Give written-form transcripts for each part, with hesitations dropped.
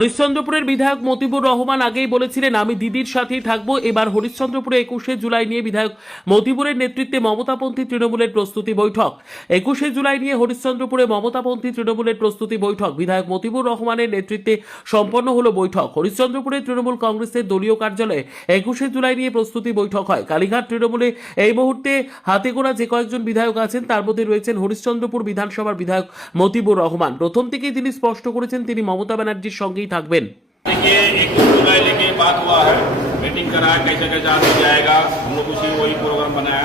হরিশ্চন্দ্রপুরের বিধায়ক মতিবুর রহমান আগেই বলেছিলেন আমি দিদির সাথেই থাকবো। এবার হরিশ্চন্দ্রপুরে 21শে জুলাই নিয়ে বিধায়ক মতিবুরের নেতৃত্বে মমতাপন্থী তৃণমূলের প্রস্তুতি বৈঠক। 21শে জুলাই নিয়ে হরিশ্চন্দ্রপুরে মমতাপন্থী তৃণমূলের প্রস্তুতি বৈঠক বিধায়ক মতিবুর রহমানের নেতৃত্বে সম্পন্ন হলো বৈঠক। হরিশ্চন্দ্রপুরে তৃণমূল কংগ্রেসের দলীয় কার্যালয়ে 21শে জুলাই নিয়ে প্রস্তুতি বৈঠক হয়। কালীঘাট তৃণমূলে এই মুহূর্তে হাতে গোনা যে কয়েকজন বিধায়ক আছেন তার মধ্যে রয়েছেন হরিশ্চন্দ্রপুর বিধানসভার বিধায়ক মতিবুর রহমান। প্রথম থেকেই তিনি স্পষ্ট করেছেন তিনি মমতা ব্যানার্জির সঙ্গেই থাকবেন। देखिए 21 जुलाई लेके बात हुआ है, मीटिंग कराया, कैसे कैसे आदमी जाएगा। हम लोग उसी वही प्रोग्राम बनाया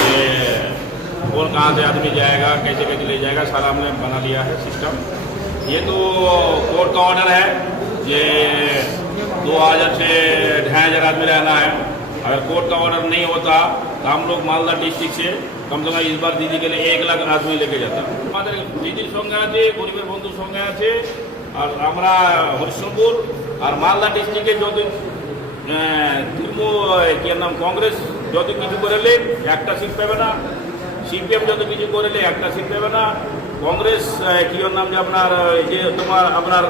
कि कौन कहाँ से आदमी जाएगा, कैसे कैसे ले जाएगा, सारा हमने बना लिया है सिस्टम। ये तो कोर्ट का ऑर्डर है कि 2000 से 2500 आदमी रहना है। अगर कोर्ट का ऑर्डर नहीं होता तो हम लोग मालदा डिस्ट्रिक्ट से कम से कम इस बार दीदी के लिए 1 लाख आदमी लेके जाता। हमारे दीदिर संगे আছে, গরিবের বন্ধুর সঙ্গে আছে, আর আমরা হরিশ্চন্দ্রপুর আর মালদা ডিস্ট্রিক্টে যত কি নাম কংগ্রেস যত কিছু করেলে একটা সিট পাবে না, সিপিএম যত কিছু করেলে একটা সিট পাবে না, কংগ্রেস কি ওর নাম যে আপনার যে তোমার আপনার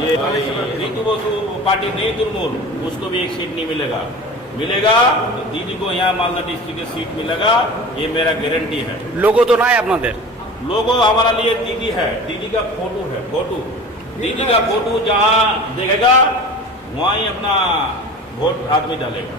ये ऋतु बसु पार्टी नहीं तृणमूल उसको भी एक सीट नहीं मिलेगा। तो दीदी को यहाँ मालदा डिस्ट्रिक्ट की सीट मिलेगा, ये मेरा गारंटी है। लोगो तो ना है আপনাদের? लोगो हमारा लिए दीदी है, दीदी का फोटो है, फोटो दीदी का फोटो जहाँ देखेगा वहाँ ही अपना वोट आदमी डालेगा।